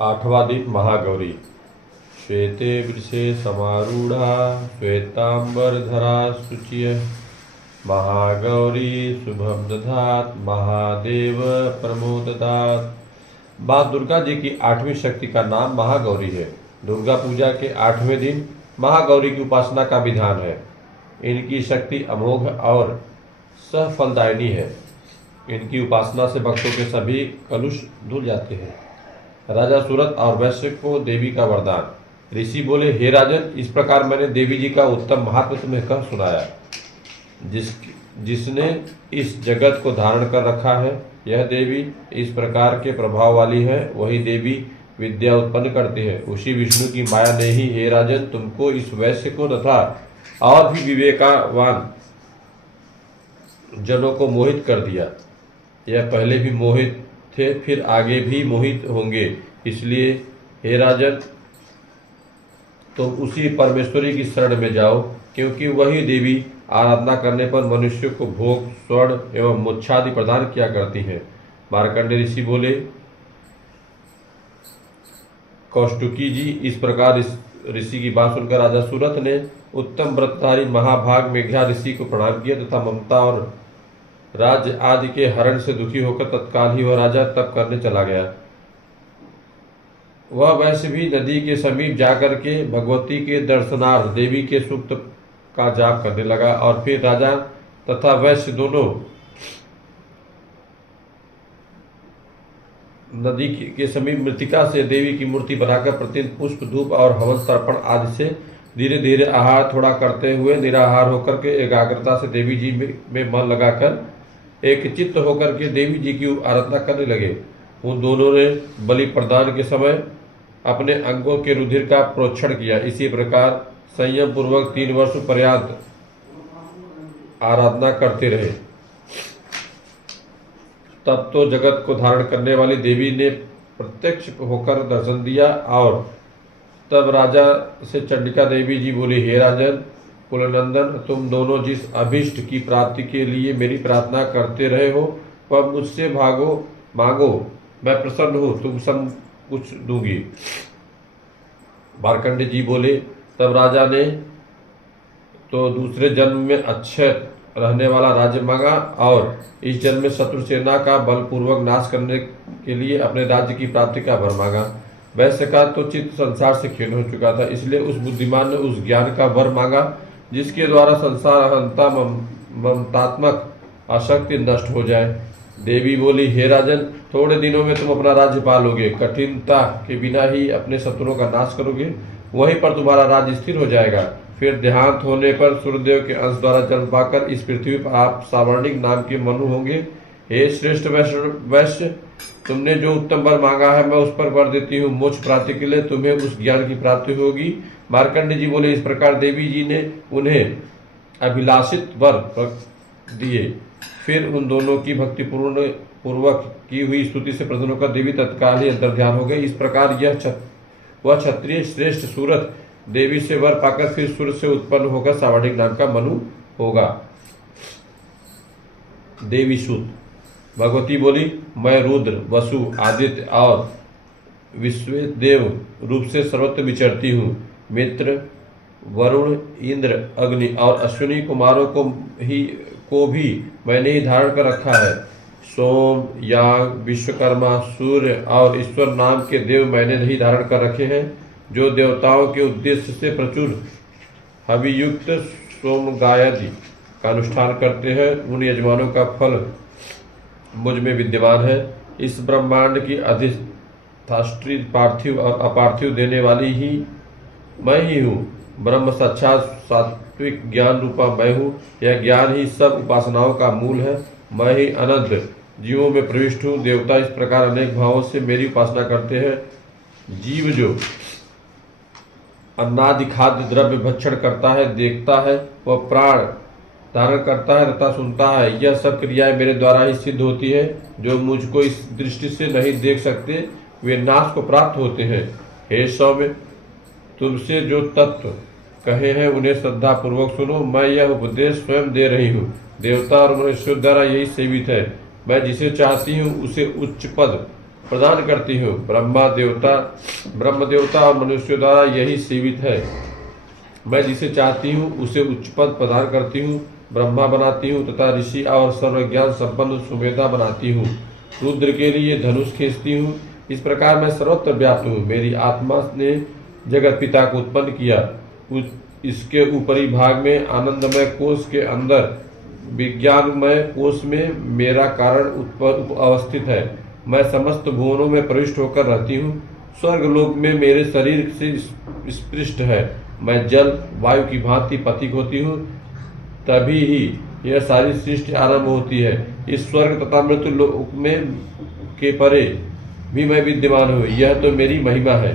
आठवां दिन महागौरी। श्वेते वृषे समारूढ़ा श्वेतांबरधरा शुचिय महागौरी शुभम दधात महादेव प्रमोददात। माँ दुर्गा जी की आठवीं शक्ति का नाम महागौरी है। दुर्गा पूजा के 8वें दिन महागौरी की उपासना का विधान है। इनकी शक्ति अमोघ और सफलदायिनी है। इनकी उपासना से भक्तों के सभी कलुष धुल जाते हैं। राजा सूरत और वैश्य को देवी का वरदान। ऋषि बोले, हे राजन, इस प्रकार मैंने देवी जी का उत्तम महात्म्य तुम्हें कह सुनाया। जिसने इस जगत को धारण कर रखा है, यह देवी इस प्रकार के प्रभाव वाली है। वही देवी विद्या उत्पन्न करती है। उसी विष्णु की माया ने ही, हे राजन, तुमको इस वैश्य को तथा और भी विवेकवान जनों को मोहित कर दिया। यह पहले भी मोहित थे, फिर आगे भी मोहित होंगे। इसलिए हे राजन, तुम उसी परमेश्वरी की शरण में जाओ, क्योंकि वही देवी आराधना करने पर मनुष्य को भोग, स्वर्ण एवं मोक्षादि प्रदान किया करती है। मार्कंडेय ऋषि बोले, कौष्टुकी जी, इस प्रकार इस ऋषि की बात सुनकर राजा सूरत ने उत्तम व्रतधारी महाभाग मेघा ऋषि को प्रणाम किया तथा ममता और राज्य आदि के हरण से दुखी होकर तत्काल ही वह राजा तप करने चला गया। वह वैसे भी नदी के समीप जाकर के भगवती के दर्शनार्थ देवी के सूक्त का जाप करने लगा और फिर राजा तथा वैश्य दोनों नदी के समीप मृतिका से देवी की मूर्ति बनाकर प्रतिदिन पुष्प, धूप और हवन तर्पण आदि से धीरे धीरे आहार थोड़ा करते हुए निराहार होकर के एकाग्रता से देवी जी में मन लगाकर एक चित्त होकर के देवी जी की आराधना करने लगे। उन दोनों ने बलि प्रदान के समय अपने अंगों के रुधिर का प्रोक्षण किया। इसी प्रकार संयम पूर्वक 3 वर्ष पर्यंत आराधना करते रहे। तब तो जगत को धारण करने वाली देवी ने प्रत्यक्ष होकर दर्शन दिया और तब राजा से चंडिका देवी जी बोली, हे राजन कुलनंदन, तुम दोनों जिस अभीष्ट की प्राप्ति के लिए मेरी प्रार्थना करते रहे हो, वह मुझसे मांगो, मैं प्रसन्न हूँ, तुम सब कुछ दूंगी। मार्कंडेय जी बोले, तब राजा ने तो दूसरे जन्म में अच्छे रहने वाला राज्य मांगा और इस जन्म में शत्रु सेना का बलपूर्वक नाश करने के लिए अपने राज्य की प्राप्ति का वर मांगा। वैश्य का तो चित्त संसार से क्षीण हो चुका था, इसलिए उस बुद्धिमान ने उस ज्ञान का वर मांगा जिसके द्वारा संसार अहंता ममतात्मक आसक्ति नष्ट हो जाए। देवी बोली, हे राजन, थोड़े दिनों में तुम अपना राज्य पालोगे, कठिनता के बिना ही अपने शत्रुओं का नाश करोगे, वहीं पर तुम्हारा राज्य स्थिर हो जाएगा। फिर देहांत होने पर सूर्यदेव के अंश द्वारा जन्म पाकर इस पृथ्वी पर आप सावर्णिक नाम के मनु होंगे। हे श्रेष्ठ वैश्य, तुमने जो उत्तम वर मांगा है मैं उस पर वर देती हूँ। मोक्ष प्राप्ति के लिए तुम्हें उस ज्ञान की प्राप्ति होगी। मार्कंडेय जी बोले, इस प्रकार देवी जी ने उन्हें अभिलाषित वर दिए। फिर उन दोनों की भक्ति पूर्वक की हुई स्तुति से प्रसन्न होकर देवी तत्काल ही अंतर्ध्यान हो गई। इस प्रकार वह क्षत्रिय श्रेष्ठ सूरत देवी से वर पाकर फिर सूर्य से उत्पन्न होकर सावर्णिक नाम का मनु होगा। देवी सूत। भगवती बोली, मैं रुद्र, वसु, आदित्य और विश्वदेव रूप से सर्वत्र विचरती हूँ। मित्र, वरुण, इंद्र, अग्नि और अश्विनी कुमारों को भी मैंने ही धारण कर रखा है। सोम, याग, विश्वकर्मा, सूर्य और ईश्वर नाम के देव मैंने ही धारण कर रखे हैं। जो देवताओं के उद्देश्य से प्रचुर हवियुक्त सोम गायत्री का अनुष्ठान करते हैं, उन यजमानों का फल मुझ में विद्यमान है। इस ब्रह्मांड की अधिष्ठात्री पार्थिव और अपार्थिव देने वाली ही मैं ही हूँ। ब्रह्म साक्षात सात्विक ज्ञान रूपा मैं हूँ। यह ज्ञान ही सब उपासनाओं का मूल है। मैं ही अनंत जीवों में प्रविष्ट हूँ। देवता इस प्रकार अनेक भावों से मेरी उपासना करते हैं। जीव जो अन्नादि खाद्य द्रव्य भक्षण करता है, देखता है, वह प्राण धारण करता है तथा सुनता है, यह सब क्रियाएं मेरे द्वारा ही सिद्ध होती है। जो मुझको इस दृष्टि से नहीं देख सकते वे नाश को प्राप्त होते हैं। हे सौम्य, तुमसे जो तत्व कहे हैं उन्हें श्रद्धा पूर्वक सुनो। मैं यह उपदेश स्वयं दे रही हूँ। देवता और मनुष्यों द्वारा यही सेवित है। मैं जिसे चाहती हूँ उसे उच्च पद प्रदान करती हूँ। ब्रह्म देवता और मनुष्यों द्वारा यही सीमित है। मैं जिसे चाहती हूँ उसे उच्च पद प्रदान करती हूँ, ब्रह्मा बनाती हूँ तथा ऋषि और सर्वज्ञान संपन्न सुमेधा बनाती हूँ। रुद्र के लिए धनुष खींचती हूँ। इस प्रकार मैं सर्वत्र व्याप्त हूँ। मेरी आत्मा ने जगत पिता को उत्पन्न किया। इसके ऊपरी भाग में आनंदमय कोश के अंदर विज्ञानमय कोश में मेरा कारण अवस्थित है। मैं समस्त भुवनों में प्रविष्ट होकर रहती हूँ। स्वर्ग लोक में मेरे शरीर से स्पृष्ट है। मैं जल वायु की भांति पथिक होती हूँ, तभी ही यह सारी सृष्टि आरंभ होती है। इस स्वर्ग तथा मृत्यु लोक में के परे भी मैं विद्यमान हूँ। यह तो मेरी महिमा है।